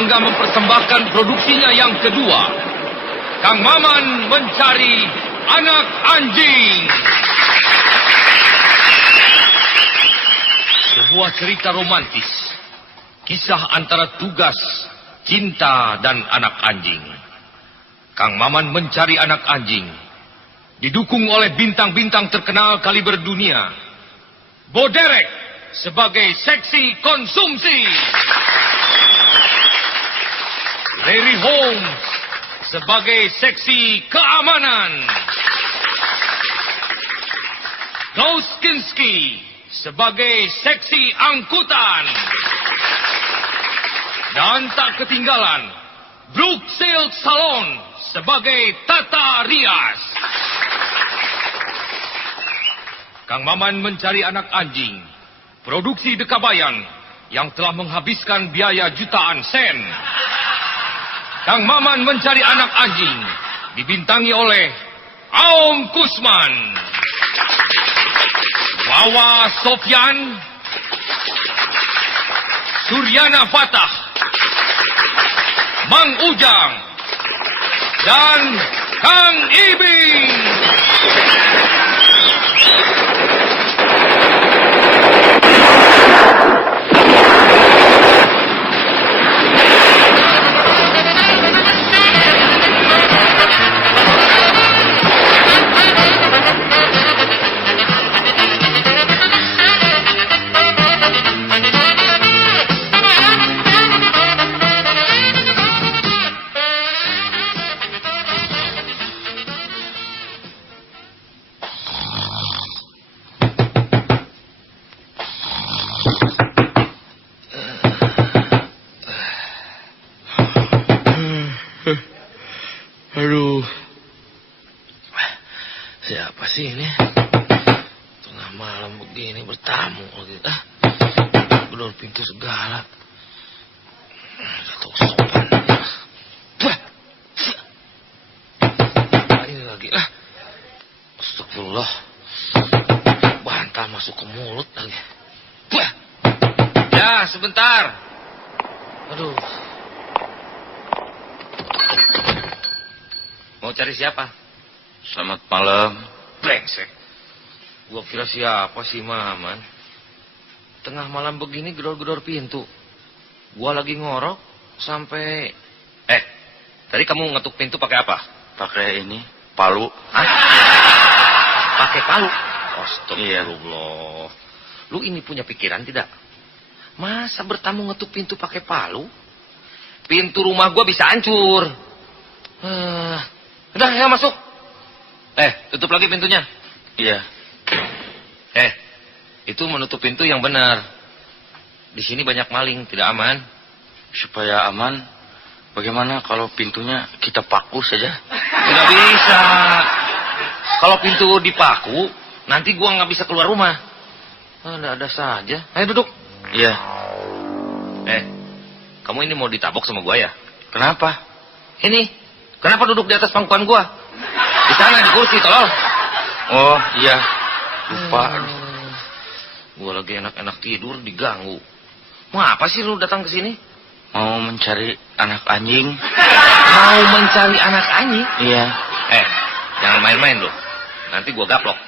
bangga mempersembahkan produksinya yang kedua, Kang Maman Mencari Anak Anjing. Sebuah cerita romantis, kisah antara tugas, cinta, dan anak anjing. Kang Maman Mencari Anak Anjing didukung oleh bintang-bintang terkenal kaliber dunia. Boderek sebagai seksi konsumsi, Larry Holmes sebagai seksi keamanan, Klaus Kinski sebagai seksi angkutan, dan tak ketinggalan Brook Silk Salon sebagai tata rias. Kang Maman Mencari Anak Anjing, produksi Dekabayan yang telah menghabiskan biaya jutaan sen. Kang Maman Mencari Anak Anjing dibintangi oleh Aom Kusman, Wawa Sofyan, Suryana Fatah, Mang Ujang, dan Kang Ibing. Aduh, siapa sih ini? Tengah malam begini bertamu lagi. Gedor pintu segala. Jatuh sopan. Ini lagi lah. Astagfirullah. Bantal masuk ke mulut lagi. Ya, sebentar. Aduh. Mau cari siapa? Selamat malam. Brengsek. Gua kira siapa sih Maman. Tengah malam begini gedor-gedor pintu. Gua lagi ngorok sampai... tadi kamu ngetuk pintu pakai apa? Pakai ini, palu. Pakai palu? Astagfirullah. Lu ini punya pikiran tidak? Masa bertamu ngetuk pintu pakai palu? Pintu rumah gua bisa hancur. Udah, ya masuk. Tutup lagi pintunya. Iya. Itu menutup pintu yang benar. Di sini banyak maling, tidak aman. Supaya aman, bagaimana kalau pintunya kita paku saja? Tidak bisa. Kalau pintu dipaku, nanti gua nggak bisa keluar rumah. Ada saja. Ayo duduk. Iya. Kamu ini mau ditabok sama gua ya? Kenapa? Ini. Kenapa duduk di atas pangkuan gua? Di sana di kursi, tolol. Oh, iya. Lupa. Gua lagi enak-enak tidur diganggu. Mau apa sih lu datang ke sini? Mau mencari anak anjing. Mau mencari anak anjing? Iya. Jangan main-main lu. Nanti gua gaplok.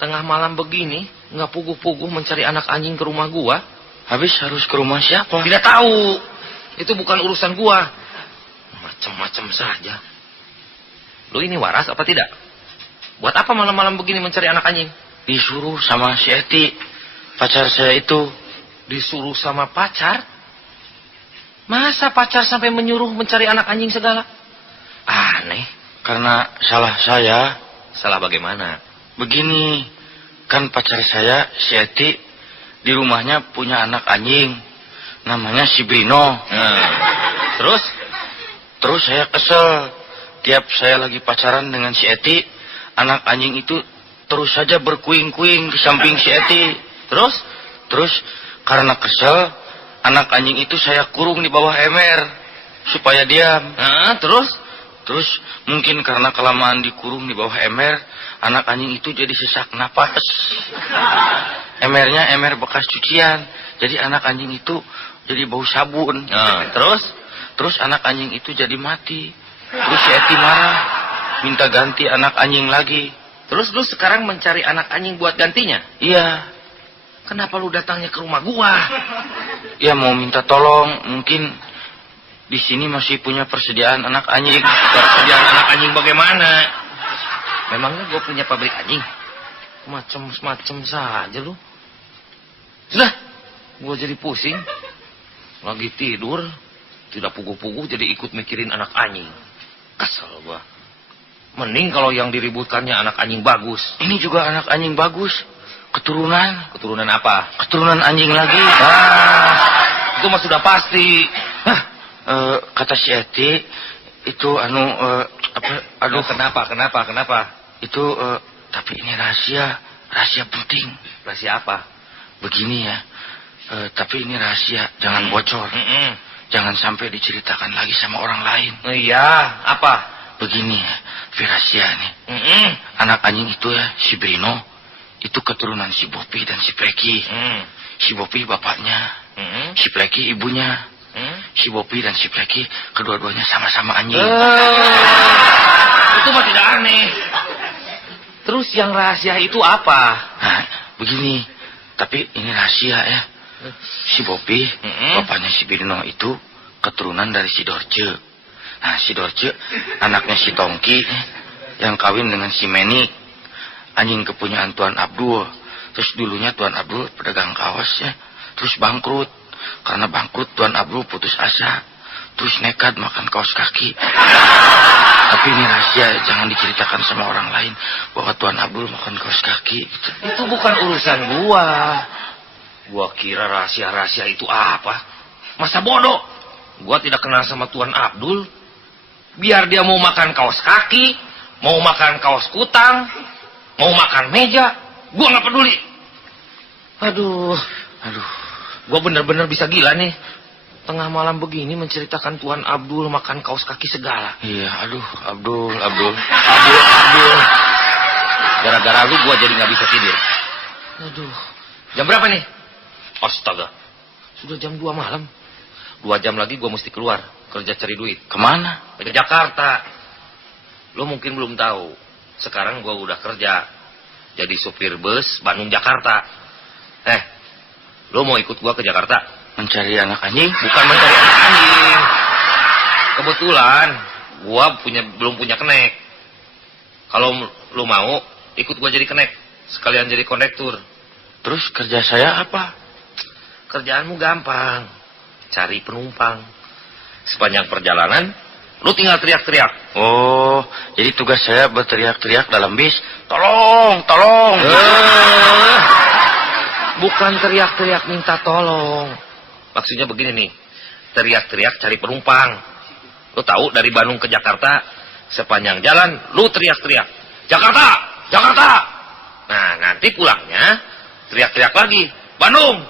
Tengah malam begini, nggak puguh-puguh mencari anak anjing ke rumah gua. Habis harus ke rumah siapa? Tidak tahu. Itu bukan urusan gua. Macam-macam saja. Lu ini waras apa tidak? Buat apa malam-malam begini mencari anak anjing? Disuruh sama si Eti, pacar saya itu. Disuruh sama pacar? Masa pacar sampai menyuruh mencari anak anjing segala? Aneh. Karena salah saya. Salah bagaimana? Begini, kan pacar saya si Eti di rumahnya punya anak anjing. Namanya si Brino. Terus? Terus saya kesel. Tiap saya lagi pacaran dengan si Eti, anak anjing itu terus saja berkuing-kuing di samping si Eti. Terus karena kesel, anak anjing itu saya kurung di bawah ember supaya diam. Terus mungkin karena kelamaan dikurung di bawah ember, anak anjing itu jadi sesak napas. Embernya ember bekas cucian. Jadi anak anjing itu jadi bau sabun. Nah, Terus anak anjing itu jadi mati. Terus si Eti marah, minta ganti anak anjing lagi. terus lu sekarang mencari anak anjing buat gantinya? Iya, Kenapa lu datangnya ke rumah gua? ya mau minta tolong, mungkin di sini masih punya persediaan anak anjing. Persediaan anak anjing bagaimana? Memangnya gua punya pabrik anjing? Macem-macem saja lu. Sudah, gua jadi pusing. Lagi tidur, tidak puguh-puguh jadi ikut mikirin anak anjing. Kesel gua. Mending kalau yang diributkannya anak anjing bagus. Ini juga anak anjing bagus. Keturunan Keturunan apa? keturunan anjing lagi. Itu mah sudah pasti. Kata si Eti itu Aduh, kenapa? itu tapi ini rahasia penting. Rahasia apa? Begini ya, tapi ini rahasia, jangan bocor, jangan sampai diceritakan lagi sama orang lain. Iya, apa? Begini ya, rahasia nih. Anak anjing itu ya, si Brino, itu keturunan si Bopi dan si Pleki. Si Bopi bapaknya, si Pleki ibunya. Si Bopi dan si Pleki kedua-duanya sama-sama anjing. Itu mah tidak aneh. Terus yang rahasia itu apa? Nah, begini, tapi ini rahasia ya. Si Bopi, bapaknya si Brino itu keturunan dari si Dorce. Nah, si Dorce anaknya si Tongki yang kawin dengan si Menik, anjing kepunyaan Tuan Abdul. Terus dulunya Tuan Abdul pedagang kaos ya, terus bangkrut. Karena bangkrut Tuan Abdul putus asa, terus nekat makan kaos kaki. Tapi ini rahasia, jangan diceritakan sama orang lain bahwa Tuan Abdul makan kaos kaki gitu. Itu bukan urusan gua. Gua kira rahasia-rahasia itu apa? Masa bodoh? Gua tidak kenal sama Tuan Abdul. Biar dia mau makan kaos kaki, mau makan kaos kutang, mau makan meja, gua nggak peduli. Aduh. Gua bener-bener bisa gila nih. Tengah malam begini menceritakan Tuan Abdul makan kaos kaki segala. Iya, Abdul. Gara-gara lu gua jadi nggak bisa tidur. Aduh. Jam berapa nih? Astaga. Sudah jam 2 malam. 2 jam lagi gua mesti keluar kerja cari duit. Kemana? Ke Jakarta. Lu mungkin belum tahu. Sekarang gua udah kerja jadi supir bus Bandung Jakarta. Lu mau ikut gua ke Jakarta? Mencari anak anjing? Bukan mencari anak anjing. Kebetulan gua belum punya kenek. Kalau lu mau ikut gua jadi kenek, sekalian jadi kondektur. Terus kerja saya apa? Kerjaanmu gampang. Cari penumpang. Sepanjang perjalanan lu tinggal teriak-teriak. Oh, jadi tugas saya berteriak-teriak dalam bis. Tolong. Bukan teriak-teriak minta tolong. Maksudnya begini nih. Teriak-teriak cari penumpang. Lu tahu dari Bandung ke Jakarta, sepanjang jalan lu teriak-teriak. Jakarta! Nah, nanti pulangnya teriak-teriak lagi. Bandung!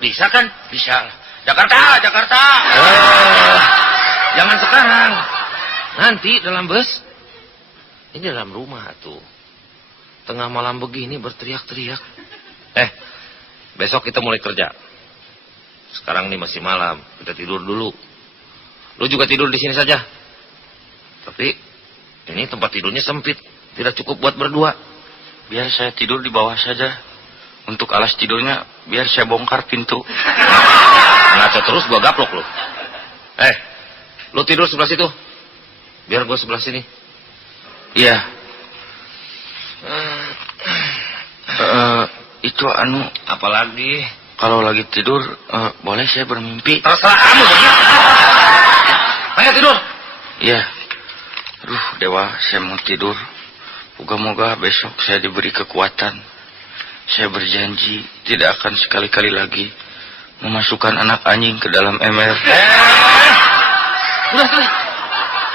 Bisa kan? Bisa. Jakarta. Jangan sekarang. Nanti dalam bus. Ini dalam rumah tuh. Tengah malam begini berteriak-teriak. Besok kita mulai kerja. Sekarang nih masih malam, kita tidur dulu. Lu juga tidur di sini saja. Tapi ini tempat tidurnya sempit, tidak cukup buat berdua. Biar saya tidur di bawah saja. Untuk alas tidurnya biar saya bongkar pintu. Ngaco terus gua gaplok lu. Lu tidur sebelah situ. Biar gua sebelah sini. Iya. Itu apalagi kalau lagi tidur boleh saya bermimpi? Terserah kamu. Ayo tidur. Iya. Aduh, Dewa, saya mau tidur. Moga-moga besok saya diberi kekuatan. Saya berjanji tidak akan sekali-kali lagi memasukkan anak anjing ke dalam ember. Udah.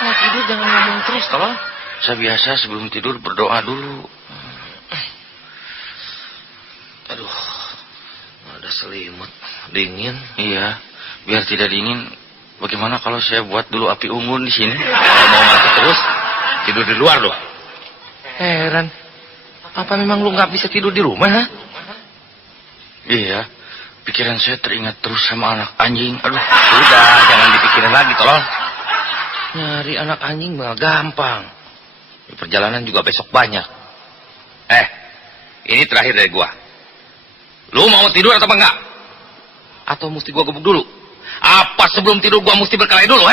Mau tidur jangan ngomong terus, tolong. Saya biasa sebelum tidur berdoa dulu. Aduh, ada selimut dingin. Iya, biar tidak dingin. Bagaimana kalau saya buat dulu api unggun di sini? Kalau mau mati terus, tidur di luar loh. Heran, apa memang lu nggak bisa tidur di rumah? Ha? Iya, pikiran saya teringat terus sama anak anjing. Aduh, Sudah, jangan dipikirin lagi, tolong. Nyari anak anjing mah gampang. Di perjalanan juga besok banyak. Ini terakhir dari gua. Lu mau tidur atau enggak? Atau mesti gua gebuk dulu? Apa sebelum tidur gua mesti berkelahi dulu,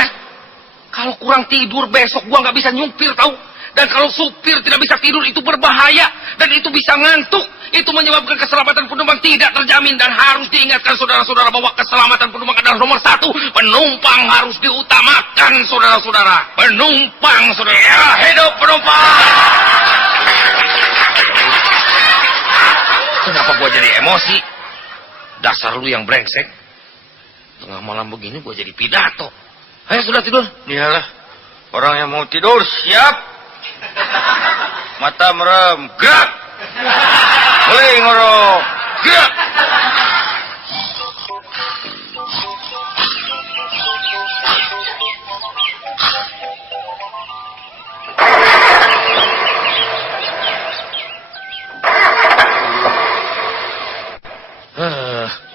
Kalau kurang tidur besok gua nggak bisa nyupir, tahu? Dan kalau supir tidak bisa tidur itu berbahaya dan itu bisa ngantuk. Itu menyebabkan keselamatan penumpang tidak terjamin dan harus diingatkan saudara-saudara bahwa keselamatan penumpang adalah nomor 1. Penumpang harus diutamakan, saudara-saudara. Penumpang, saudara. Ya, hidup penumpang. Kenapa gua jadi emosi? Dasar lu yang brengsek. Tengah malam begini gua jadi pidato. Ayo sudah tidur. Iyalah, orang yang mau tidur siap. Mata merem, gerak. Mulai ngorok, gerak.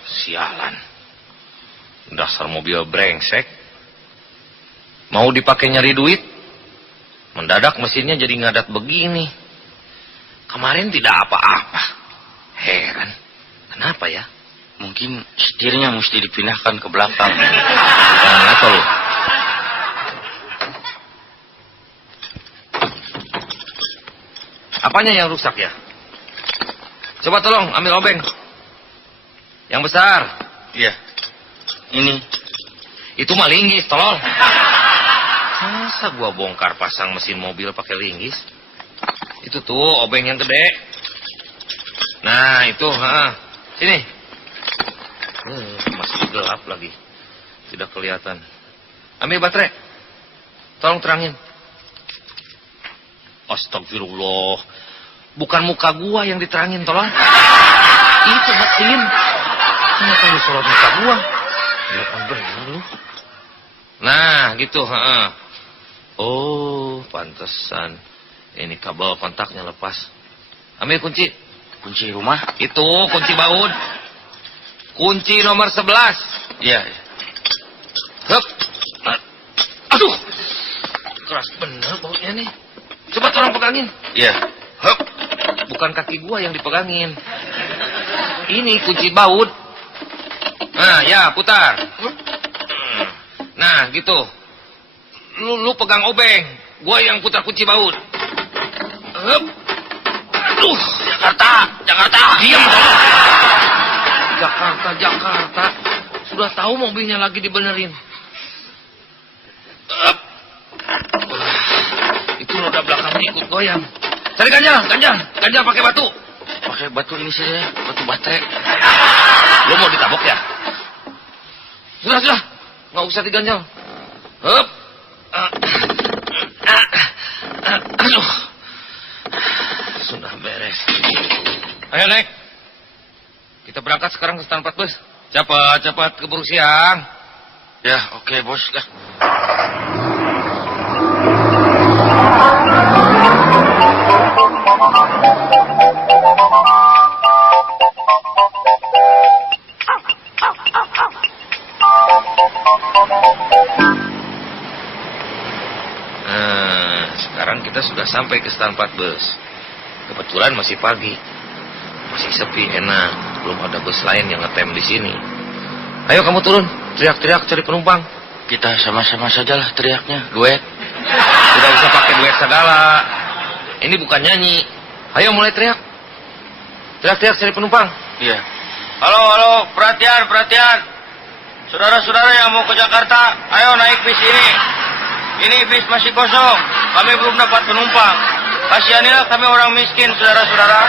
Sialan. Dasar mobil brengsek. Mau dipakai nyari duit, mendadak mesinnya jadi ngadat begini. Kemarin tidak apa-apa. Heran. Kenapa ya? Mungkin setirnya mesti dipindahkan ke belakang. Kenapa lu? Apanya yang rusak ya? Coba tolong ambil obeng. Yang besar. Iya. Ini. Itu mah linggis, tolong. Masa gua bongkar pasang mesin mobil pakai linggis? Itu tuh obeng yang gede. Nah, itu, sini. Masih gelap lagi. Tidak kelihatan. Ambil baterai. Tolong terangin. Astagfirullah. Bukan muka gua yang diterangin, tolong. Itu mesin. Kenapa lu sorot muka gua? Ya bener lu. Nah, gitu, Oh, pantesan. Ini kabel kontaknya lepas. Ambil kunci. Kunci rumah? Itu kunci baut. Kunci nomor 11. Iya. Hup. Aduh. Keras bener bautnya nih. Coba tolong pegangin. Iya. Hup. Bukan kaki gua yang dipegangin. Ini kunci baut. Nah, ya, putar. Nah, gitu. Lu pegang obeng. Gua yang putar kunci baut. Hup. Aduh, Jakarta. Diam dong. Jakarta. Sudah tahu mobilnya lagi dibenerin. Hup. Itu roda belakangnya ikut goyang. Cari ganjal pakai batu. Pakai batu ini saja, batu baterai. Lu mau ditabok ya? Sudah. Nggak usah diganjal. Hup. Aduh. Sudah beres. Ayo naik. Kita berangkat sekarang ke stand 4 bus. Cepat keburu siang. Ya, oke, bos lah. Sekarang kita sudah sampai ke stand 4 bus. Kebetulan masih pagi. Masih sepi, enak. Belum ada bus lain yang ngetem di sini. Ayo kamu turun, teriak-teriak cari penumpang. Kita sama-sama sajalah teriaknya, duet. Tidak usah pakai duet segala. Ini bukan nyanyi. Ayo mulai teriak. Teriak-teriak cari penumpang. Iya. Halo, perhatian. Saudara-saudara yang mau ke Jakarta, ayo naik bis ini. Ini bis masih kosong. Kami belum dapat penumpang. Kasihanilah kami orang miskin, saudara-saudara.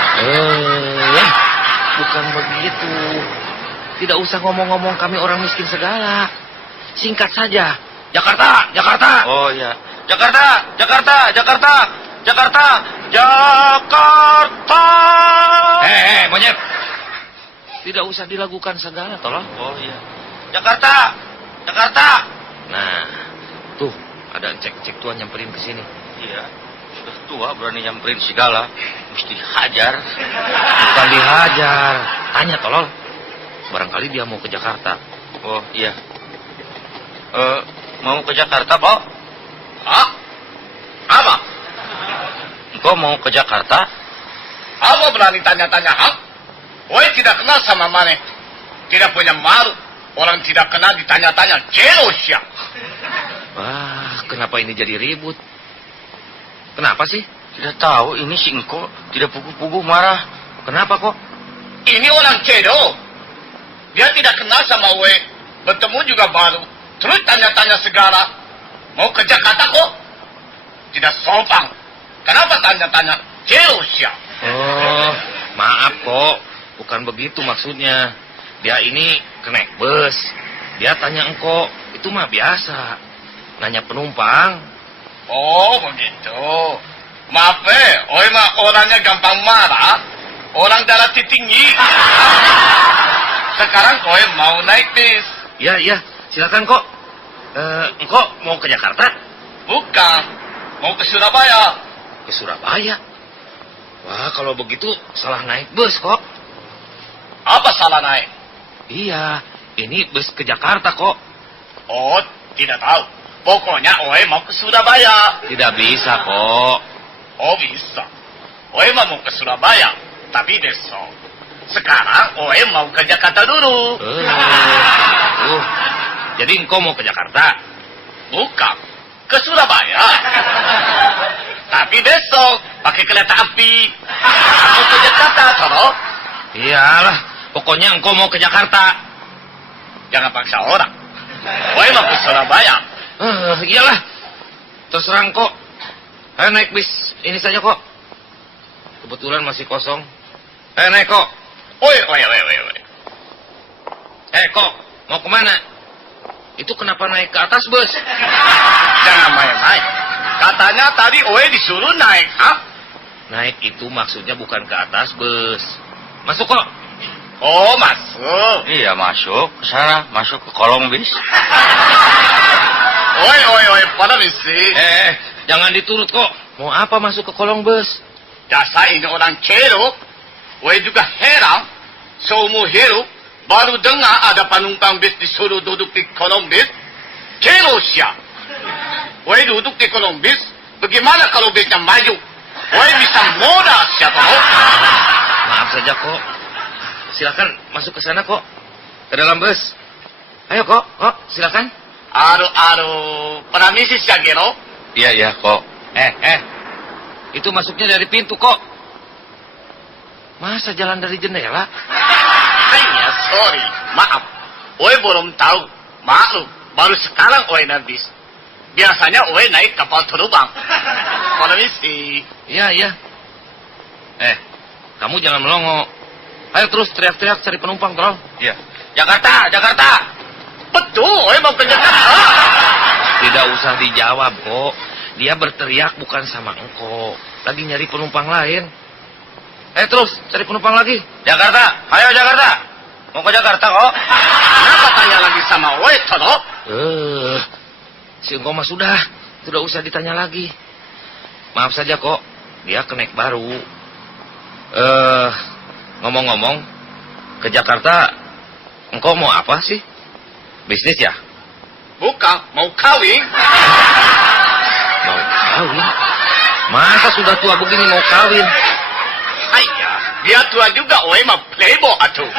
Bukan begitu. Tidak usah ngomong-ngomong kami orang miskin segala. Singkat saja. Jakarta. Oh iya. Jakarta. Monyet. Tidak usah dilakukan segala, tolong. Oh iya. Jakarta. Nah, tuh ada cek tua nyamperin ke sini. Iya. Sudah tua berani nyamperin segala. Mesti dihajar. Bukan dihajar. Tanya, tolong. Barangkali dia mau ke Jakarta. Oh, iya. Mau ke Jakarta, Kok? Hah? Apa? Engkau mau ke Jakarta? Apa berani tanya-tanya hak? Oi tidak kenal sama Mane. Tidak punya malu. Orang tidak kenal ditanya-tanya. Celosya. Wah, kenapa ini jadi ribut? Kenapa sih? Tidak tahu, ini si engkau tidak puguh-puguh marah. Kenapa kok? Ini orang cedo. Dia tidak kenal sama Oi. Bertemu juga baru. Terus tanya-tanya segala. Mau ke Jakarta kok? Tidak sopan. Kenapa tanya-tanya? Celosya. Oh, maaf kok. Bukan begitu maksudnya. Dia ini naik bus. Dia tanya engkau. Itu mah biasa. Nanya penumpang. Oh, begitu. Maaf Oi mah orangnya gampang marah. Orang darah tinggi. Sekarang Oi mau naik bis. Iya, silakan kok. Engkau mau ke Jakarta? Bukan. Mau ke Surabaya. Ke Surabaya? Wah, kalau begitu salah naik bus kok. Apa salah naik? Iya, ini bus ke Jakarta kok. Oh, tidak tahu. Pokoknya Oi mau ke Surabaya. Tidak bisa kok. Oh, bisa. Oi mah mau ke Surabaya. Tapi besok. Sekarang Oi mau ke Jakarta dulu. Jadi engkau mau ke Jakarta? Bukan. Ke Surabaya. Tapi besok pakai kereta api. Mau ke Jakarta, Toro. Iyalah, pokoknya engkau mau ke Jakarta. Jangan paksa orang. Oi mau ke Surabaya. Iyalah, terserah engkau. Ayo naik bis ini saja kok. Kebetulan masih kosong. Ayo naik kok. Oi. Kok, mau kemana? Itu kenapa naik ke atas bus? Jangan main-main. Katanya tadi Oi disuruh naik, ha? Naik itu maksudnya bukan ke atas bus. Masuk kok. Oh, masuk. Iya, masuk ke sana, masuk ke kolong bis. Oi, permisi. Jangan diturut kok. Mau apa masuk ke kolong bus? Dasar ini orang cero. Oi juga heran. Seumur hidup baru dengar ada penumpang bis disuruh duduk di kolong bis. Cero siap. Oi duduk di kolong bis. Bagaimana kalau bisnya maju? Oi bisa modal siapa? Maaf saja kok. Silakan masuk ke sana kok. Ke dalam bus. Ayo kok, silakan. Aduh, permisi Syagero. Iya, Kok. Itu masuknya dari pintu kok. Masa jalan dari jendela? Hanya sorry, maaf. Oi belum tahu. Maklum, baru sekarang Oi naik bis. Biasanya Oi naik kapal terbang. Permisi. Iya. Kamu jangan melongo. Ayo terus teriak-teriak cari penumpang, tolong. Iya. Jakarta. Betul, Oi mau ke Jakarta. Tidak usah dijawab kok. Dia berteriak bukan sama engkau. Lagi nyari penumpang lain. Terus cari penumpang lagi. Jakarta. Ayo Jakarta. Mau ke Jakarta kok. Kenapa tanya lagi sama Oi, Toro? Si engkau mah sudah. Tidak usah ditanya lagi. Maaf saja kok. Dia kenaik baru. Ngomong-ngomong, ke Jakarta, engkau mau apa sih? Bisnis ya? Bukan, mau kawin. Mau kawin? Masa sudah tua begini mau kawin? Ayah, dia tua juga, Oi mah playboy atuh.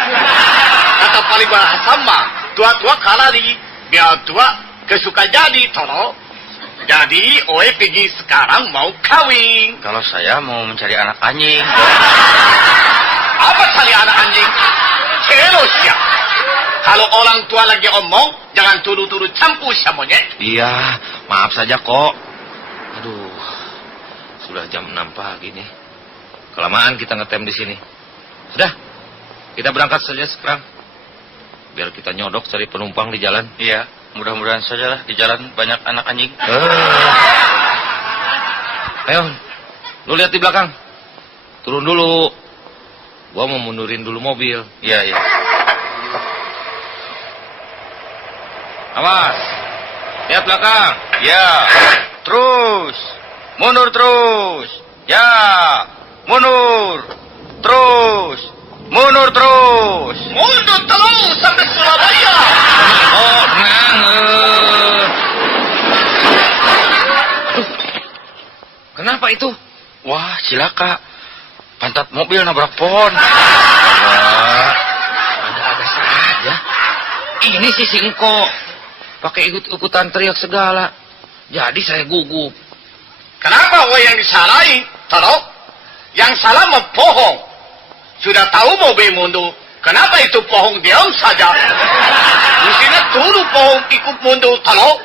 Kata paling bahasa mah, tua-tua kalari, biar tua kesuka jadi, Toro. Jadi, Oi pergi sekarang mau kawin. Kalau saya mau mencari anak anjing. Apa cari anak anjing? Celosya. Kalau orang tua lagi omong, jangan turu-turu campur ya monyet. Iya, maaf saja kok. Aduh, sudah jam 6 pagi nih. Kelamaan kita ngetem di sini. Sudah, kita berangkat saja sekarang. Biar kita nyodok cari penumpang di jalan. Iya, mudah-mudahan saja lah di jalan banyak anak anjing. Ayo, lu lihat di belakang. Turun dulu. Gua mau mundurin dulu mobil. Iya. Awas. Lihat belakang. Ya. Terus. Mundur terus. Ya. Mundur. Terus. Mundur terus. Mundur terus sampai Surabaya. Oh, tenang. Kenapa itu? Wah, cilaka. Pantat mobil nabrak pohon. Wah, ada saja. Ini si Singko pakai ikut-ikutan teriak segala. Jadi saya gugup. Kenapa yang disalahin? Tolong. Yang salah membohong. Sudah tahu mobil mundur. Kenapa itu bohong diam saja? Mestinya dulu bohong ikut mundur. Tolong.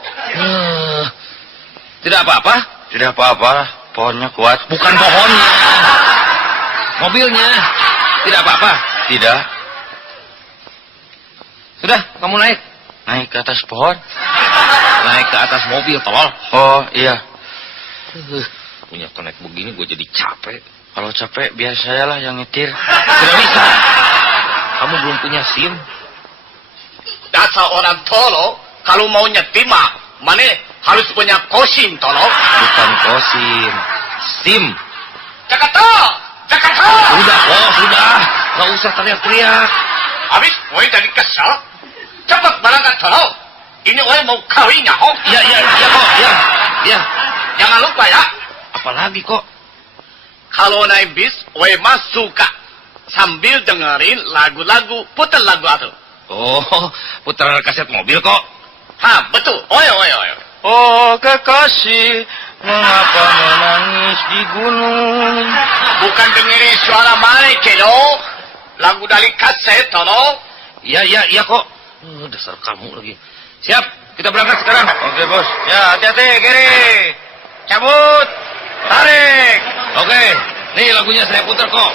Tidak apa-apa. Tidak apa-apa, pohonnya kuat. Bukan pohonnya. Mobilnya. Tidak apa-apa. Tidak. Sudah, kamu naik. Naik ke atas pohon. Naik ke atas mobil, tolol. Oh, iya. Punya konek begini gue jadi capek. Kalau capek, biar saya lah yang nyetir. Tidak bisa. Kamu belum punya SIM. Dasar orang tolong. Kalau mau nyetim mah, mana harus punya kosim tolong. Bukan kosim. SIM. Jakarta! Jakarta! Sudah, oh sudah. Gak usah teriak-teriak. Habis, woy jadi kesel. Cepat berangkat tolong. Ini woy mau kawin ya, Hong. Iya kok. Ya. Jangan lupa ya. Apalagi kok. Kalau naik bis, woy mas suka sambil dengerin lagu-lagu, putar lagu itu. Oh, putar kaset mobil kok. Ha, betul. Oy. Oh, kekasih, mengapa menangis di gunung? Bukan dengerin suara Mike, kedo. Lagu dari kaset, tolong. Iya kok. Dasar kamu lagi. Siap, kita berangkat sekarang. Oke, bos. Ya, hati-hati, kiri. Cabut. Tarik. Oke, nih lagunya saya putar kok.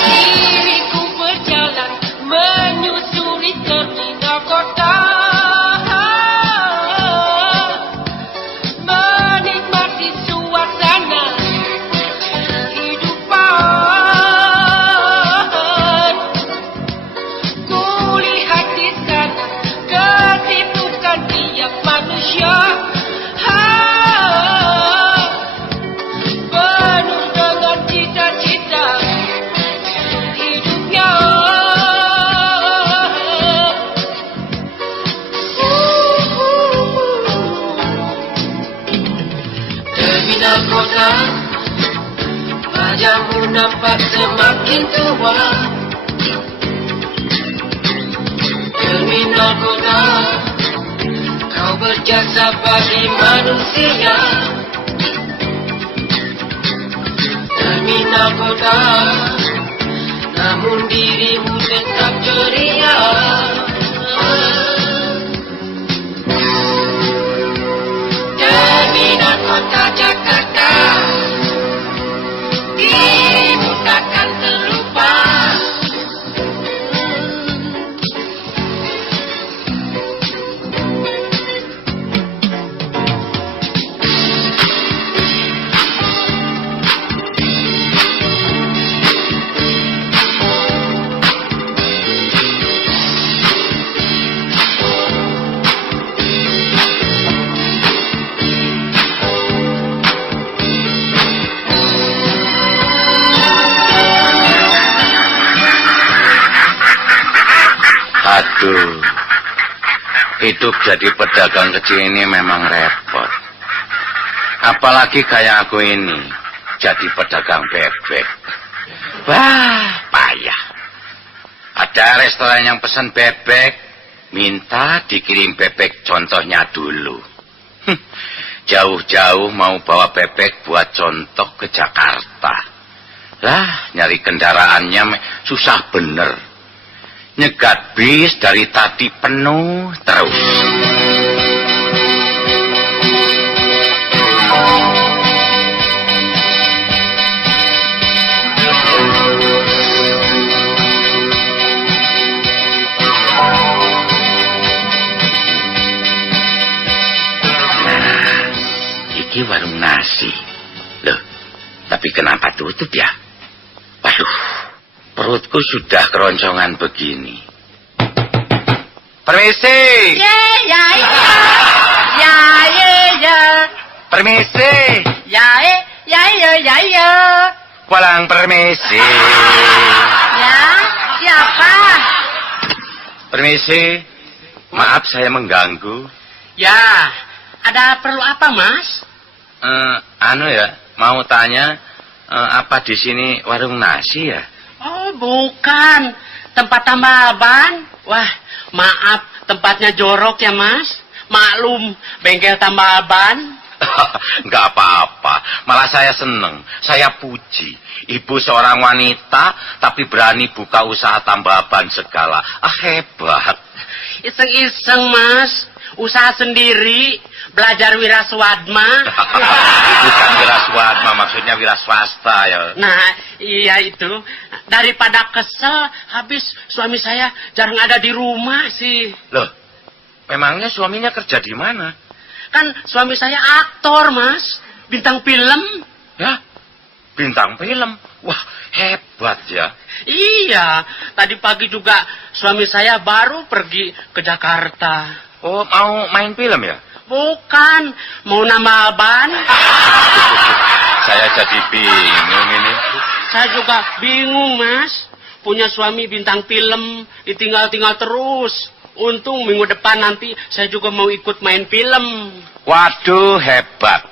Diriku berjalan menyusuri terminal kota, menikmati suasana kehidupan. Kulihat di sana kesibukan tiap manusia, penuh dengan cita-cita hidupnya. Terminal kota, wajahmu nampak semakin tua. Terminal kota, kau berjasa bagi manusia. Terminal kota, namun dirimu tetap ceria. Terminal kota Jakarta, dirimu takkan terlupa. Aduh, hidup jadi pedagang kecil ini memang repot. Apalagi kayak aku ini, jadi pedagang bebek. Wah, payah. Ada restoran yang pesan bebek, minta dikirim bebek contohnya dulu. Jauh-jauh mau bawa bebek buat contoh ke Jakarta. Lah, nyari kendaraannya susah bener. Nyegat bis dari tadi penuh terus. Tapi kenapa tutup ya? Waduh, perutku sudah keroncongan begini. Permisi. Ya. Permisi. Ya. Walang permisi. Ya, siapa? Permisi. Maaf saya mengganggu. Ya, ada perlu apa, Mas? Mau tanya, apa di sini warung nasi ya? Oh, bukan. Tempat tambal ban. Wah, maaf, tempatnya jorok ya, Mas. Maklum, bengkel tambal ban. Nggak apa-apa, malah saya seneng, saya puji. Ibu seorang wanita, tapi berani buka usaha tambal ban segala. Hebat. Iseng-iseng, Mas. Usaha sendiri, belajar wiraswadma. Bukan wiraswadma, maksudnya wiraswasta ya. Nah, iya itu. Daripada kesel, habis suami saya jarang ada di rumah sih. Loh, memangnya suaminya kerja di mana? Kan suami saya aktor, Mas. Bintang film. Ya, bintang film. Wah, hebat ya. Iya, tadi pagi juga suami saya baru pergi ke Jakarta. Oh, mau main film ya? Bukan, mau nambal ban. Saya jadi bingung ini. Saya juga bingung, Mas. Punya suami bintang film, ditinggal-tinggal terus. Untung minggu depan nanti saya juga mau ikut main film. Waduh, hebat.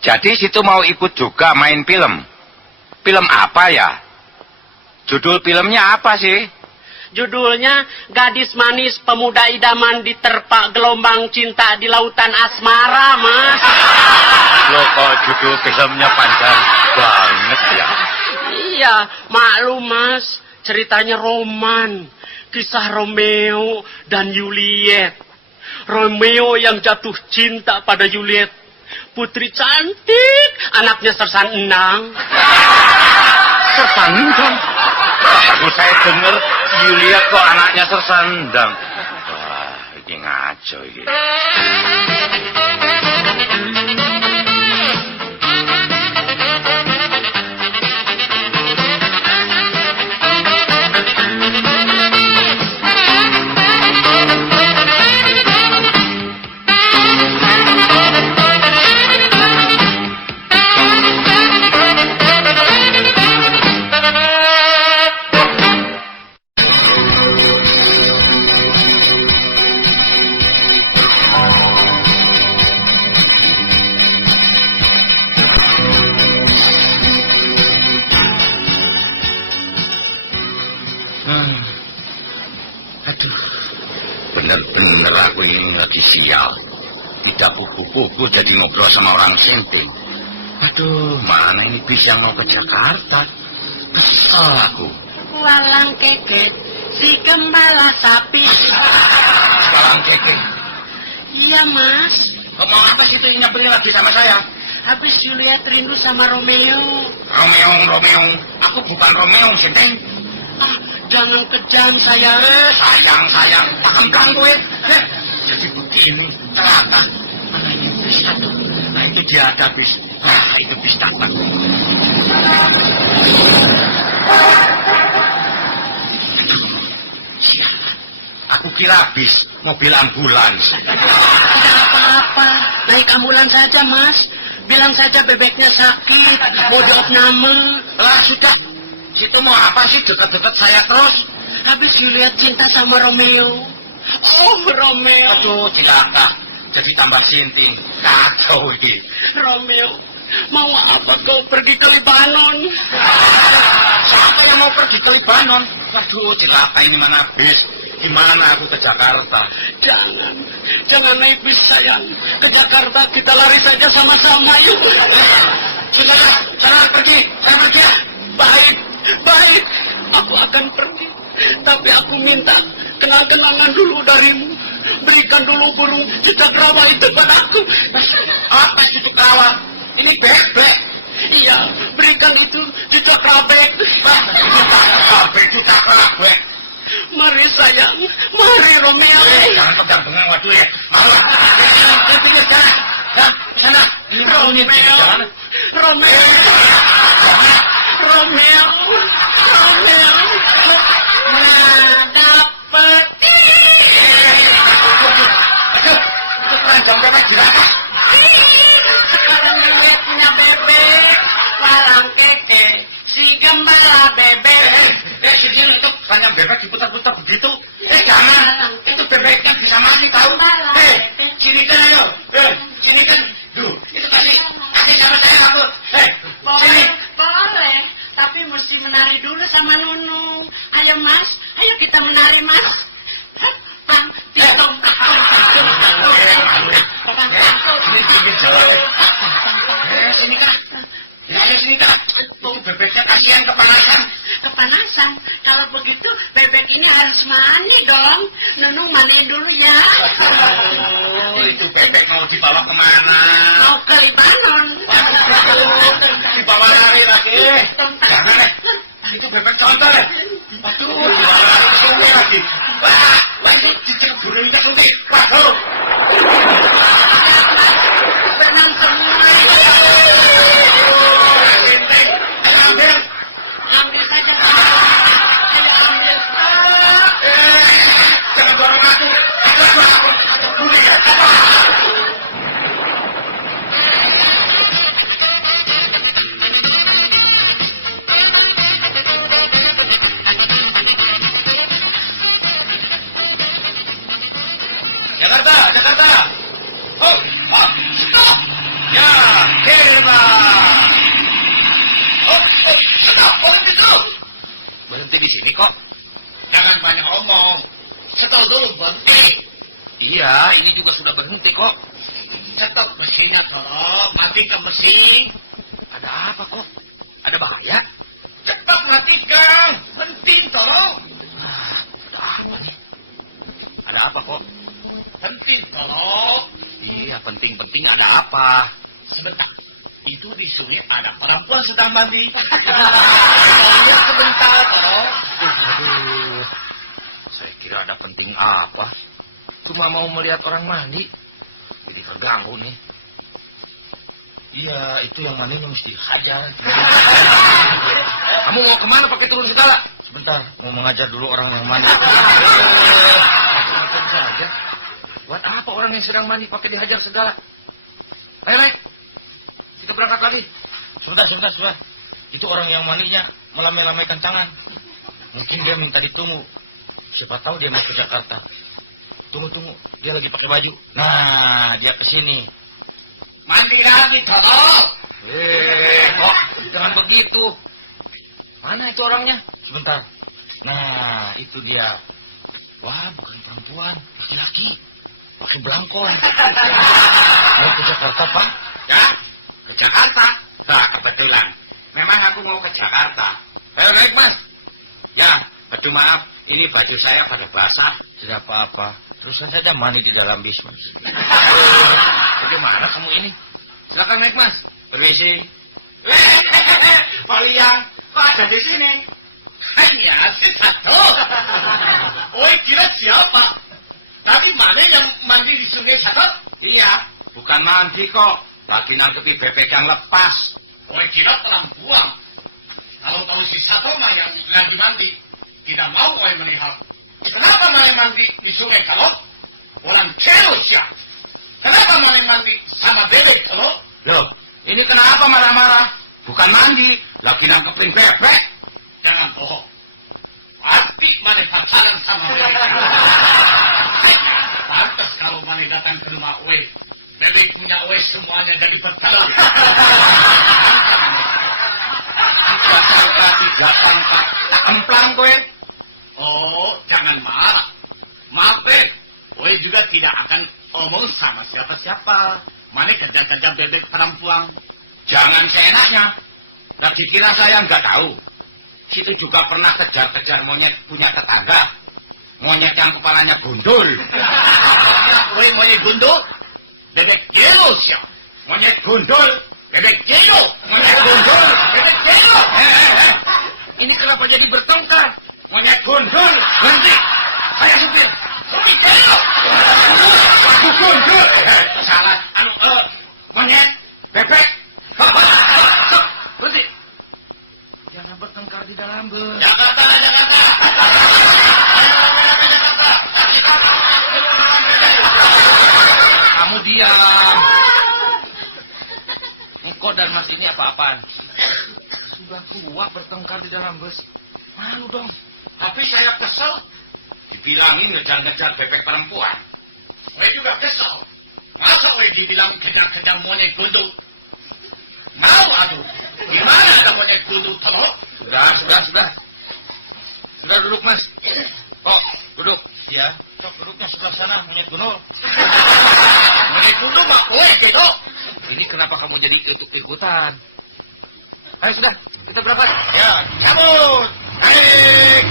Jadi situ mau ikut juga main film. Film apa ya? Judul filmnya apa sih? Judulnya Gadis Manis Pemuda Idaman Diterpa Gelombang Cinta di Lautan Asmara, Mas. Loh, kok judul filmnya panjang banget ya? Iya, maklum, Mas. Ceritanya roman. Kisah Romeo dan Juliet. Romeo yang jatuh cinta pada Juliet. Putri cantik, anaknya Sersan Endang. Sersan Endang? Baru saya dengar Juliet kok anaknya Sersan Endang. Wah, ini ngaco ini. Bener-bener aku ini lagi sial. Tidak kuku-kuku jadi ngobrol sama orang sinting. Aduh, mana ini bis yang mau ke Jakarta? Kesel aku. Walang keke, si gembala sapi. Walang keke. Iya, Mas. Mau apa sih itu nyebelin lagi sama saya? Habis Juliet rindu sama Romeo. Romeo. Aku bukan Romeo, sinting. Jangan kejam, sayang. Sayang. Paham kan gue? Jadi begini, ternyata. Mana ini bis satu? Nah, itu dia ada bis. Itu bis dapat. Aku kira bis, mobil ambulans. Tidak apa-apa. Naik ambulans saja, Mas. Bilang saja bebeknya sakit. Mau diopname. Lah, sudah. Situ mau apa sih dekat-dekat saya terus? Habis Juliet cinta sama Romeo. Oh, Romeo. Aduh, tidak. Jadi tambah sinting. Kacau ini. Romeo, mau apa kau pergi ke Libanon? Siapa yang mau pergi ke Libanon? Aduh, tidak. Ini mana bis? Gimana aku ke Jakarta? Jangan naik bis, sayang. Ke Jakarta kita lari saja sama-sama, yuk. Sudah, sana pergi. Saya pergi ya. Baik, aku akan pergi. Tapi aku minta kenang-kenangan dulu darimu. Berikan dulu burung cicak rawa itu padaku. Apa cicak rawa? Ini bebek. Iya, berikan itu cicak rabek. Rabek cicak rabek. Mari sayang, mari Romeo. Jangan pegang bengang, waduh ya. Malah. Sana. Ini maunya di sana. Romeo. Romeo. Nah, dapet. Keranjang bebek gimana? Sekarang bebek punya bebek. Parang keke. Si gembala bebek. Sini untuk keranjang bebek diputar-putar begitu. Jangan. Itu bebeknya bisa mati tahu. Sini kan ayo. Sini kan. Duh, itu kasih sama saya kamu. Sini. Boleh. Tapi mesti menari dulu sama Nunu. Ayo mas, ayo kita menari mas. Pang, tiong, Sini kan. Ayo sini kan. Tuh bebeknya kasihan kepanasan. kepanasan. Kalau begitu bebek ini harus mandi dong. Nunu mandi dulu ya. Itu bebek mau dibawa kemana? Mau ke Libanon. Dibawa lari lagi. Jangan, itu bebek contoh. Aduh, dibawa lari ke sungai lagi. Wah, lagi dicemburin ke sungai. Waduh. Tenang semua. Ambil saja. Ayo ambil. Jangan dorong aku. Jakarta. Oh, stop. Ya, hebat. Oh, stop. Berhenti di sini kok. Jangan banyak omong. Setel dulu berhenti. Iya, ini juga sudah berhenti kok. Stop mesinnya toh. Matikan mesin. Ada apa kok? Ada bahaya? Cepat matikan. Penting toh. Ada apa nih? Ada apa kok? Penting toh. Iya, penting-penting ada apa? Sebentar. Itu di sungai ada perempuan sedang mandi. Sebentar toh. Aduh. Saya kira ada penting apa? Cuma mau melihat orang mandi. Jadi terganggu nih. Iya, itu yang mandinya mesti dihajar. Kamu mau kemana pakai turun segala? Sebentar, mau mengajar dulu orang yang mandi. Macam saja. Buat apa orang yang sedang mandi pakai dihajar segala? Ayo, kita berangkat lagi. Sudah. Itu orang yang mandinya melamai-lamaikan tangan. Mungkin dia minta ditunggu. Siapa tahu dia mau ke Jakarta. Tunggu. Dia lagi pakai baju. Nah, dia kesini. Mandi lagi, tolong. Kok jangan begitu. Mana itu orangnya? Sebentar. Nah, itu dia. Wah, bukan perempuan, laki-laki. Pakai belangkon. Mau ke Jakarta, Pak? Ya, ke Jakarta. Nah, kebetulan. Memang aku mau ke Jakarta. Ayo naik, Mas. Ya, aduh maaf. Ini baju saya pada basah. Tidak apa-apa. Terusan saja mandi di dalam bis, Mas. Bagaimana kamu ini? Silakan naik, Mas. Permisi. Pak Liang, kok ada di sini? Hanya si satu. Oh, kira siapa? Tapi mana yang mandi di sungai satu? Iya, bukan mandi kok. Lagi nangkepi bebek yang lepas. Oh, kira perempuan. Kalau si satu yang lagi mandi, tidak mau melihat. Kenapa main mandi di sungai kalau? Orang celos ya. Kenapa main mandi sama bebek kalau? Loh, ini kenapa marah-marah? Bukan mandi, lagi nangkepin bebek. Jangan bohong. Pasti mana pacaran sama bebek. Pantas kalau mana datang ke rumah Oe. Bebek punya Oe semuanya jadi perkara. Tidak sangka, tak emplang kowe. Oh, jangan marah. Maaf, Oe juga tidak akan omong sama siapa-siapa. Mana kerja-kerja bebek perempuan. Jangan seenaknya. Lagi kira saya nggak tahu. Situ juga pernah kejar-kejar monyet punya tetangga. Monyet yang kepalanya gundul. Oe monyet gundul? Bebek yellow siya. Monyet gundul. Bebek yellow. Monyet gundul. Bebek yellow. Ini kenapa jadi bertengkar? Monyet gundul. Nanti. Saya supir. Bebek yellow. Gundul. Salah. Monyet. Bebek. Jangan bertengkar di dalam bus. Jakarta. Kamu diam. Engkau dan Mas ini apa-apaan? Sudah tua bertengkar di dalam bus. Malu dong. Tapi saya kesel. Dibilangin ngejar-ngejar bebek perempuan. Saya juga kesel. Masa saya dibilang kejar-kejar monyet gundul? Mau aduh. Gimana ada monyet gundul toh? Sudah. Sudah duduk, Mas. Oh, duduk. Ya. Sok duduknya sebelah sana, monyet gunul. Monyet gundul mah kue gitu. Ini kenapa kamu jadi ikut-ikutan? Ayo sudah, kita berangkat. Ya, cabut. Naik.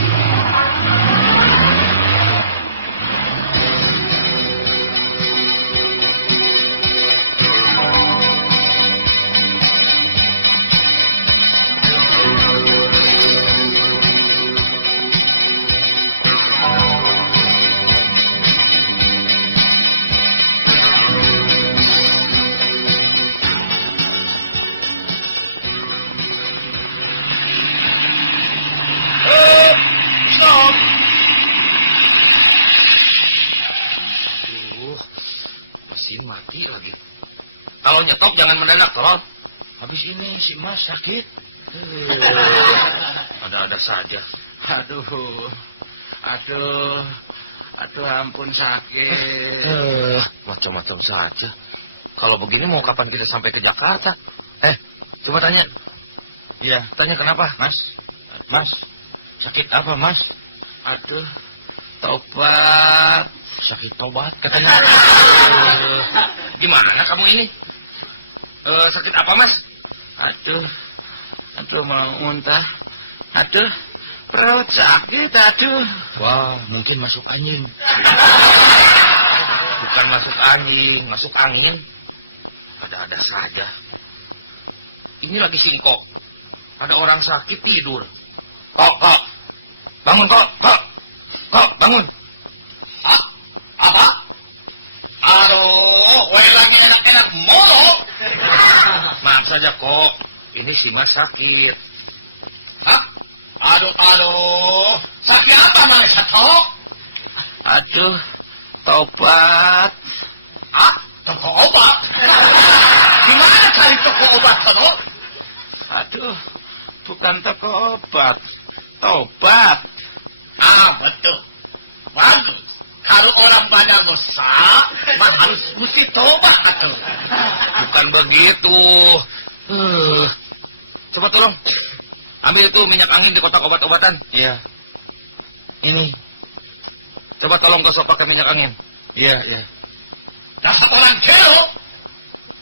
Mesin mati lagi. Kalau nyetok jangan mendadak, tolong. Habis ini si Mas sakit. Ada-ada saja. Aduh, ampun sakit. Macam-macam saja. Kalau begini mau kapan kita sampai ke Jakarta? Coba tanya. Iya, tanya kenapa, Mas? Mas, sakit apa, Mas? Aduh, tobat. Sakit tobat katanya. Gimana kamu ini? Sakit apa, Mas? Aduh mau muntah. Aduh, perut sakit, aduh. Wah, mungkin masuk angin. Bukan masuk angin. Ada-ada saja. Ini lagi singkok. Ada orang sakit tidur. Kok. Bangun, kok. Kok, bangun. Apa? Aduh, gue lagi enak-enak mulu. Maaf saja, kok. Ini si Mas sakit. Hah? Aduh. Sakit apa, Mang Sato? Aduh, tobat. Toko obat? Gimana cari toko obat, Sato? Aduh, bukan toko obat. Tobat. Betul. Bagus. Kalau orang banyak dosa, harus mesti tobat, Sato. Bukan begitu. Coba tolong. Ambil itu minyak angin di kotak obat-obatan. Iya. Ini. Coba tolong gosok pakai minyak angin. Iya. Dasar orang gelo,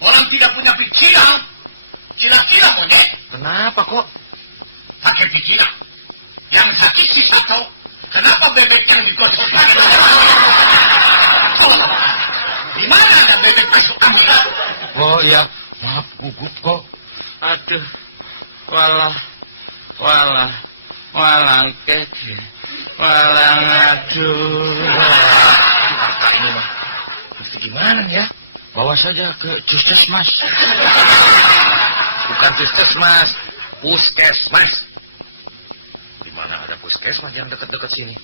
orang tidak punya pikiran, kira-kira monyet, Kenapa kok? pakai pikiran. Yang sakit si Sato, kenapa bebek yang digosok? Di mana ada bebek masuk angin? Oh iya. Maaf, gugup kok. Aduh, walang keke, walang aduh. Kakak ini mah. Itu gimana ya? Bawa saja ke Puskesmas. Bukan Puskesmas. Puskesmas. Di mana ada Puskesmas yang dekat-dekat sini?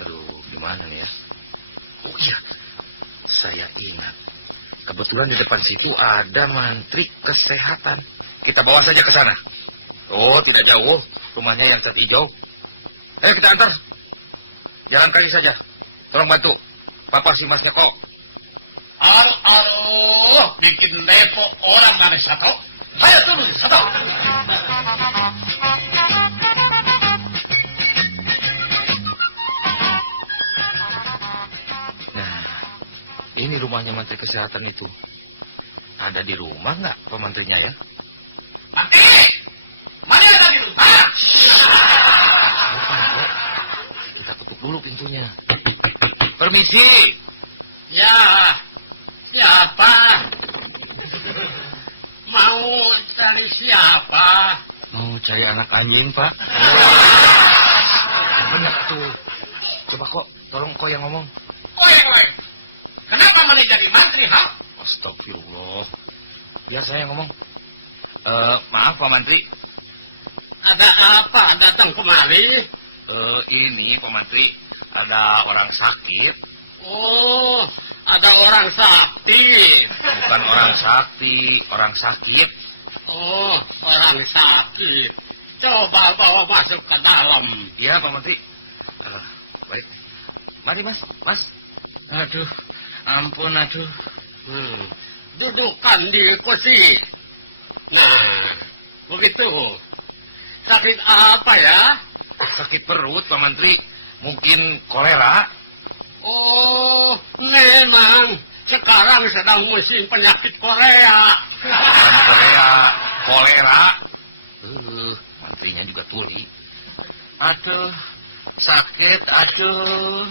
Aduh, gimana nih ya? Oh iya, saya ingat. Kebetulan di depan situ ada mantri kesehatan. Kita bawa saja ke sana. Oh, tidak jauh. Rumahnya yang cat hijau. Ayo kita antar. Jalan kaki saja. Tolong bantu. Papar si Masnya kok. Aduh, bikin lepo orang dari Sato. Saya turun, Sato. Nah, ini rumahnya Menteri Kesehatan itu. Ada di rumah nggak pemantrinya ya? Nanti, mana ada di rumah? Bukan kok. Kita tutup dulu pintunya. Permisi. Ya, siapa? Mau cari siapa? Mau cari anak anjing, Pak. Benar tuh. Coba kok, tolong kok yang ngomong. Oi. Kenapa mana jadi mantri, ha? Astagfirullah. Biar saya yang ngomong. Maaf Pak Mantri. Ada apa datang kemari? Ini Pak Menteri, ada orang sakit. Oh, ada orang sakit. Bukan orang sakti, orang sakit. Oh, orang sakit. Coba bawa masuk ke dalam. Iya Pak Menteri. Baik. Mari Mas, Mas. Aduh, ampun aduh. Dudukkan di kursi. Nah, begitu. Sakit apa ya? Sakit perut Pak Menteri. Mungkin kolera. Oh, memang sekarang sedang musim penyakit Korea. Bukan Korea, kolera. Menterinya juga tuli. Aduh, sakit, aduh.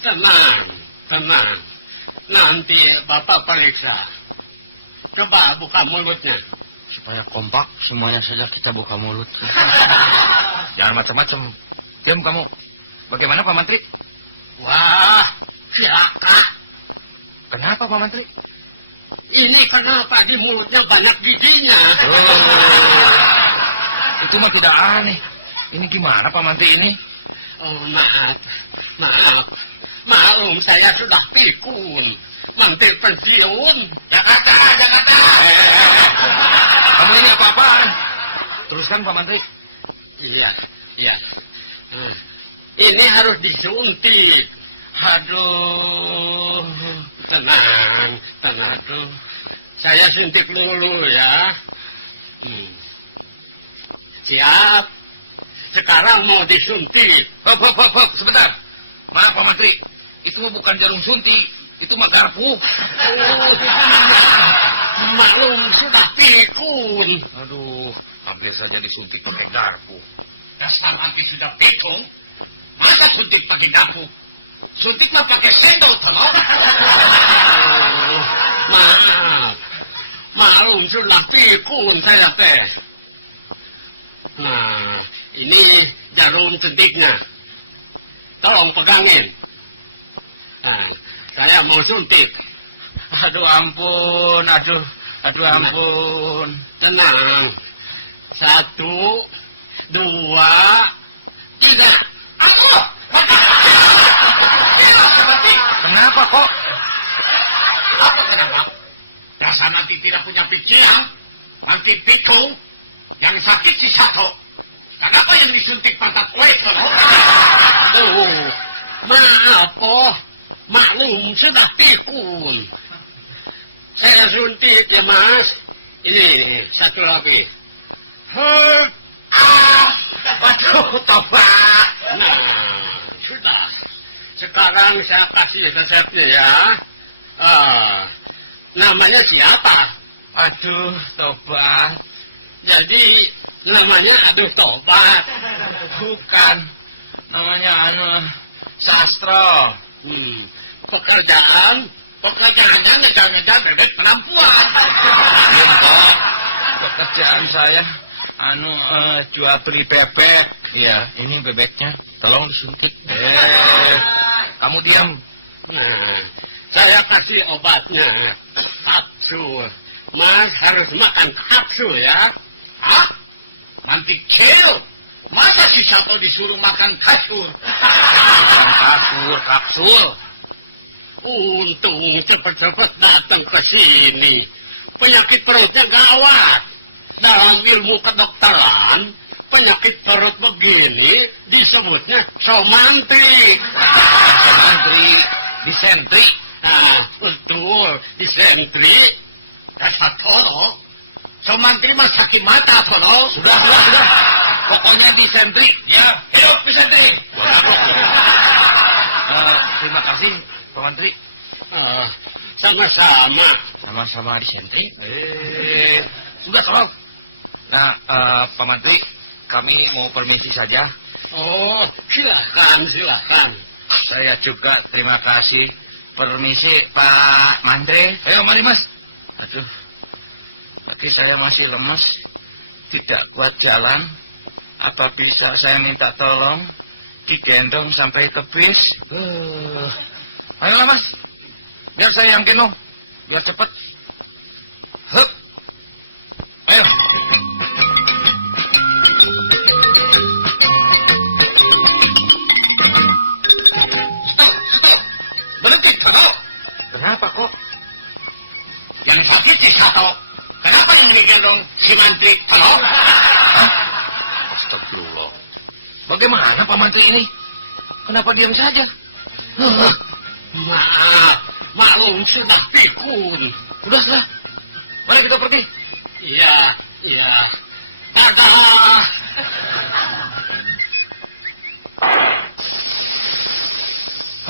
Tenang, tenang. Nanti Bapak periksa. Coba buka mulutnya. Supaya kompak, semuanya saja kita buka mulut. Jangan macam-macam. Diam kamu. Bagaimana Pak Menteri? Wah, silakan. Kenapa Pak Menteri? Ini kenapa di mulutnya banyak giginya? Itu mah tidak aneh. Ini gimana Pak Menteri ini? Oh, maaf. Maklum saya sudah pikun. Mampir pensiun. Jakarta. Kamu ini apa-apaan? Teruskan Pak Menteri. Iya. Ini harus disuntik. Aduh. Tenang. Tuh. Saya suntik dulu ya. Siap. Sekarang mau disuntik. Hop, sebentar. Maaf Pak Menteri. Itu bukan jarum suntik. Itu mah garpu. Maklum sudah pikun. Aduh, hampir saja disuntik pakai garpu. Dasar nanti sudah pikun. Masa suntik pakai garpu? Suntik mah pakai sendok, tono. Maaf. Maklum sudah pikun saya teh. Nah, ini jarum suntiknya. Tolong pegangin. Nah, saya mau suntik. Aduh ampun, aduh ampun. Tenang. 1, 2, 3. Aduh! Kenapa kok? Apa kenapa? Dasar nanti tidak punya pikiran. Nanti pikul. Yang sakit si satu. Kenapa yang disuntik pantat kue? Aduh, maaf kok. Maklum sudah pikun. Saya suntik ya mas. Ini satu lagi. Waduh, tobat. Nah, sudah. Sekarang saya kasih resepnya ya. Namanya siapa? Aduh, tobat. Jadi namanya aduh tobat. Bukan. Namanya sastro. Pekerjaannya ngejar-ngejar bebek perempuan. Pekerjaan saya jual beli bebek. Iya, ini bebeknya. Tolong disuntik. Kamu diam. Nah, saya kasih obatnya. Kapsul. Mas harus makan kapsul ya. Hah? Nanti kilo. Masa si Sato disuruh makan kapsul? Kapsul. Untung cepat-cepat datang ke sini. Penyakit perutnya gawat. Dalam ilmu kedokteran, penyakit perut begini disebutnya somantik. Disentri. Nah, betul. Disentri. Dasar kono. Somantik mah sakit mata, kono. Sudah. Pokoknya disentri. Ya, hidup disentri. Terima kasih, Pak Menteri. Sama-sama. Sama-sama disentri. Sudah tolong. Nah, Pak Menteri, kami mau permisi saja. Oh, silakan. Saya juga terima kasih. Permisi, Pak Menteri. Ayo, mari Mas. Aduh, kaki saya masih lemas. Tidak kuat jalan. Apa bisa saya minta tolong digendong sampai ke bis? Ayolah Mas, biar saya yang gendong, biar cepat. Hup. Ayo. si Mantri. Halo? Astagfirullah. Bagaimana Pak Mantri ini? Kenapa diam saja? Maaf, maklum sudah pikun. Sudah. Mari kita pergi. Iya. Dadah.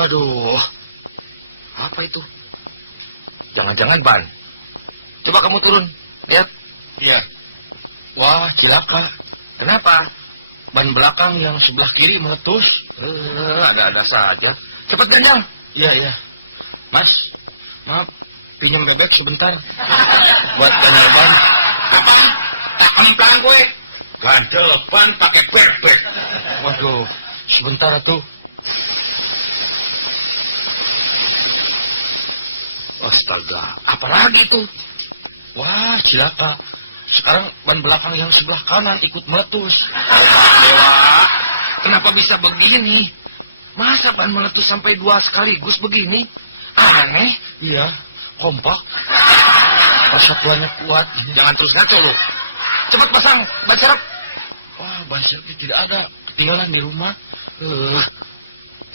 Aduh. Apa itu? Jangan-jangan ban. Coba kamu turun. Lihat. Iya. Wah, cilaka. Kenapa? Ban belakang yang sebelah kiri meletus. Ada-ada saja. Cepat ganjang. Iya. Mas, maaf. Pinjam bebek sebentar. Buat ganjal ban. Apa? Tak pelan gue. Ganjel ban pakai bebek. Waduh, sebentar tuh. Astaga, apa lagi tuh? Wah, cilaka. Sekarang ban belakang yang sebelah kanan ikut meletus. Wah, kenapa bisa begini? Masa ban meletus sampai 2 sekaligus begini? Aneh. Iya, kompak. Persatuannya kuat. Jangan terus ngaco lu. Cepat pasang ban serep. Wah, ban serepnya tidak ada. Ketinggalan di rumah.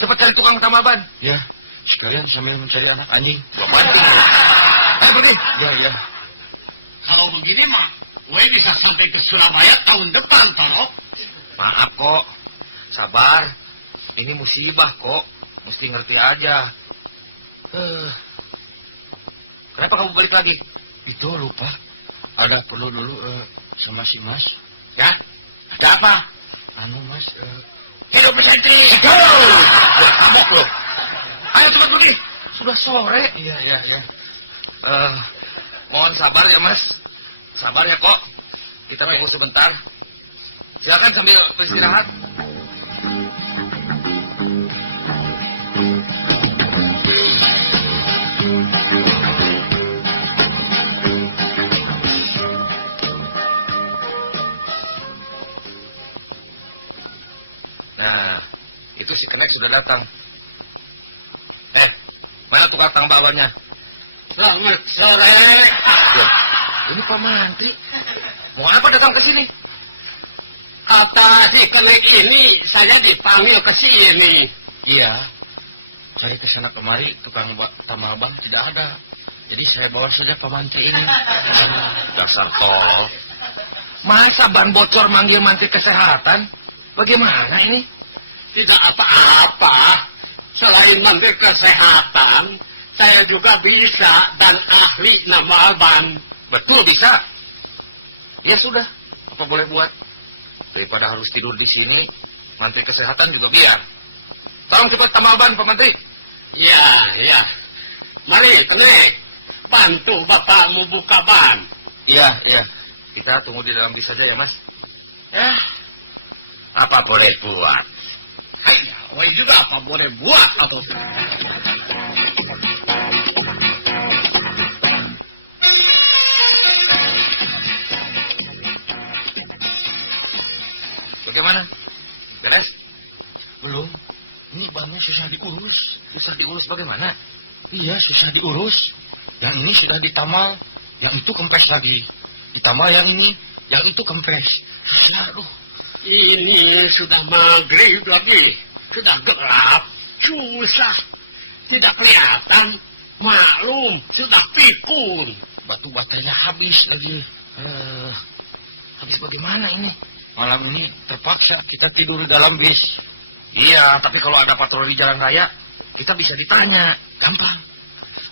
Cepat cari tukang tambal ban. Ya, sekalian sambil mencari anak anjing. Gua banting. Ayo pergi. Ya. Kalau begini mah, gue bisa sampai ke Surabaya tahun depan, Pak. Maaf kok. Sabar. Ini musibah kok. Mesti ngerti aja. Kenapa kamu balik lagi? Itu lupa. Ada perlu dulu sama si Mas. Ya? Ada apa? Mas. Hidup berhenti. Kabok loh. Ayo cepat pergi. Sudah sore. Iya. Mohon sabar ya Mas. Sabar ya kok. Kita tunggu sebentar. Silakan sambil beristirahat. Nah, itu si Kenek sudah datang. Mana tukang tambawanya? Selamat sore. Ya, ini Pak Mantri. Mau apa datang ke sini? Kata si Kenek ini, saya dipanggil ke sini. Iya. Saya ke sana kemari, tukang tambal ban tidak ada. Jadi saya bawa saja Pak Mantri ini. Dasar kok. Masa ban bocor manggil Mantri kesehatan? Bagaimana ini? Tidak apa-apa. Selain menteri kesehatan, saya juga bisa dan ahli nama ban. Betul bisa. Ya sudah, apa boleh buat? Daripada harus tidur di sini, Menteri Kesehatan juga biar. Tolong cepat tambal ban, Pak Menteri. Ya. Mari, Kenek. Bantu bapakmu buka ban. Iya. Kita tunggu di dalam bis saja ya, Mas. Ya, Apa boleh buat? hai, gue juga apa boleh buat atau Bagaimana? Beres? Belum. Ini bannya susah diurus. Susah diurus bagaimana? Iya, susah diurus. Yang ini sudah ditamal, yang itu kempes lagi. Ditamal yang ini, yang itu kempes. Susah, aduh. ini sudah maghrib lagi, sudah gelap, susah, tidak kelihatan, maklum, sudah pikun. Batu batanya habis lagi. Habis bagaimana ini? Malam ini terpaksa kita tidur di dalam bis. Iya, tapi kalau ada patroli jalan raya, kita bisa ditanya. Gampang.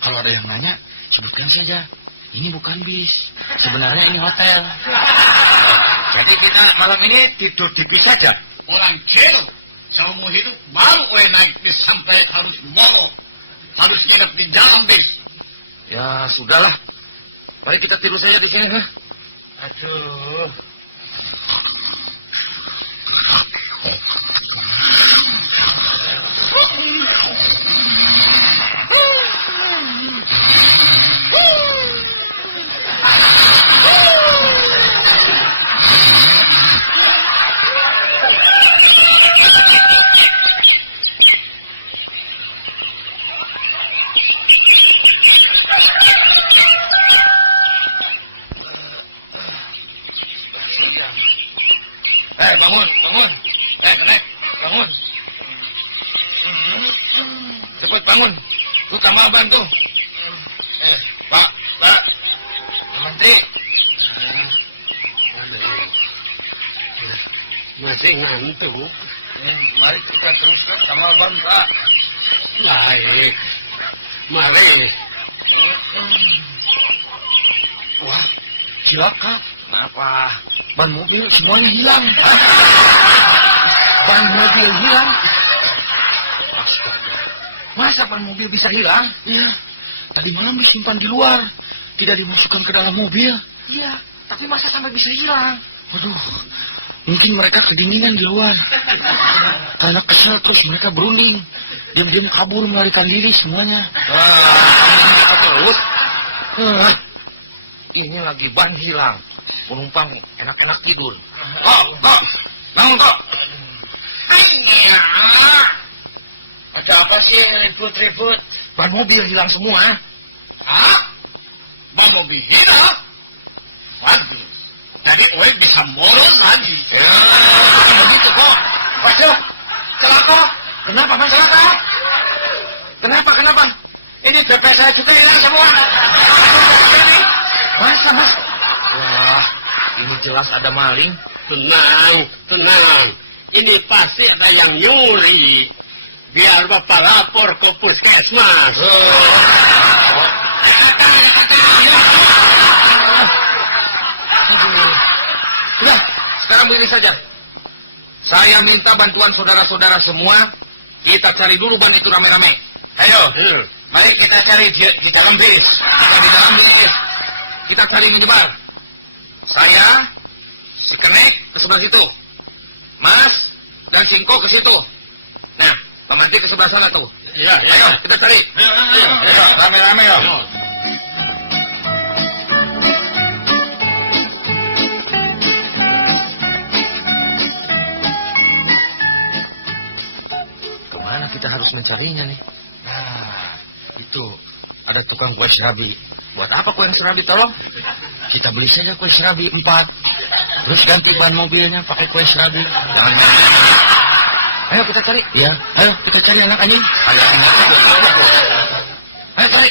Kalau ada yang nanya, sebutkan saja. Ini bukan bis. Sebenarnya ini hotel. Jadi kita malam ini tidur di bis saja. Orang kecil, seumur hidup baru naik bis sampai harus moro, harus nginep di dalam bis. Ya, sudahlah. Mari kita tidur saja di sini, ha? Aduh. bangun. Kenek, bangun. Cepat bangun. Tuh tambah bantu. Pak, Menteri. Masih ngantuk. Mari kita teruskan tambah ban, Pak. Baik. Mari. Wah, gila, Kak. Kenapa? Ban mobil semuanya hilang. Ban mobil hilang. Astaga. Masa ban mobil bisa hilang? Iya. Tadi malam disimpan di luar. Tidak dimasukkan ke dalam mobil. Iya. Tapi masa sampai bisa hilang? Waduh. Mungkin mereka kedinginan di luar. Karena kesel terus mereka berunding. Diam-diam kabur melarikan diri semuanya. Terus. Ini lagi ban hilang. Penumpang enak-enak tidur. Kok. Bangun, kok. Hanya. Ada apa sih ribut-ribut? Ban mobil hilang semua. Hah? Ban mobil hilang? Waduh. Jadi Oe bisa moron lagi. Begitu kok. Waduh. Celaka. Kenapa, Mas? Celaka. Kenapa? Ini dompet saya juga hilang semua. Masa, Mas? Wah, ini jelas ada maling. Tenang. Ini pasti ada yang nyuri. Biar Bapak lapor ke puskesmas. Sudah, sekarang begini saja. Saya minta bantuan saudara-saudara semua. Kita cari dulu ban itu rame-rame. Ayo, mari kita cari di dalam bis. Kita cari minimal. Saya, si Kenek ke sebelah situ. Mas dan Cingko ke situ. Nah, Pak Manti ke sebelah sana tuh. Iya. Ayo, kita cari. Ayo, rame-rame ya. Kemana kita harus mencarinya nih? Nah, itu ada tukang kue serabi. Buat apa kue serabi, tolong? Kita beli saja kue serabi 4. Terus ganti ban mobilnya pakai kue serabi. Jangan. Ayo kita cari. Iya. Ayo kita cari anak anjing. Ayo cari.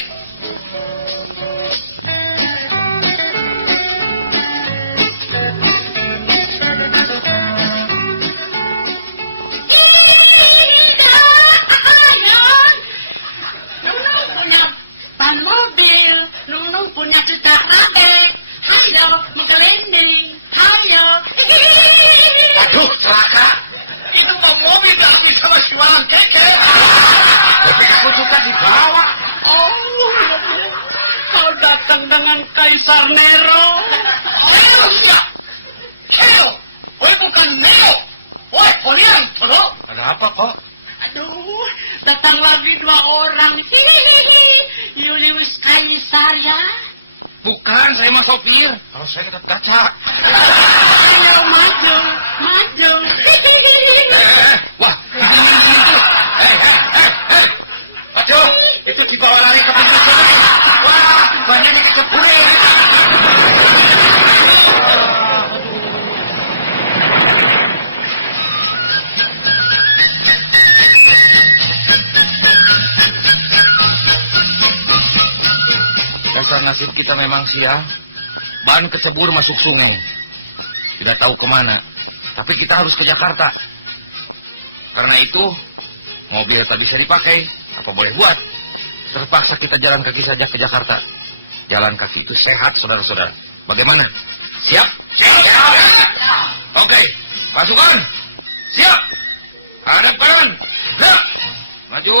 Ban mobil, Nunung punya kita robek. Hayo, merinding. Hayo. Aduh, celaka. Itu ban mobil dalam sama jualan keke. Tapi aku juga dibawa. Oh, kau datang dengan Kaisar Nero. Oh iya. Heo, gue bukan Neo. Woi, kalian, bro. Ada apa kok? Aduh, datang lagi 2 orang. Hihihi. Julius Kaisar ya. Bukan, saya mah sopir. Kalau saya ketep kaca. Ayo, maju. Wah, aduh, itu dibawa lari ke pinggir sungai. Wah, banyak yang kecebur. Dasar nasib kita memang siang. Ban kecebur masuk sungai. Tidak tahu kemana. Tapi kita harus ke Jakarta. Karena itu, mobil tak bisa dipakai. Apa boleh buat? Terpaksa kita jalan kaki saja ke Jakarta. Jalan kaki itu sehat, saudara-saudara. Bagaimana? Siap? Siap! Oke, pasukan. Siap! Hadapkan. Siap! Maju!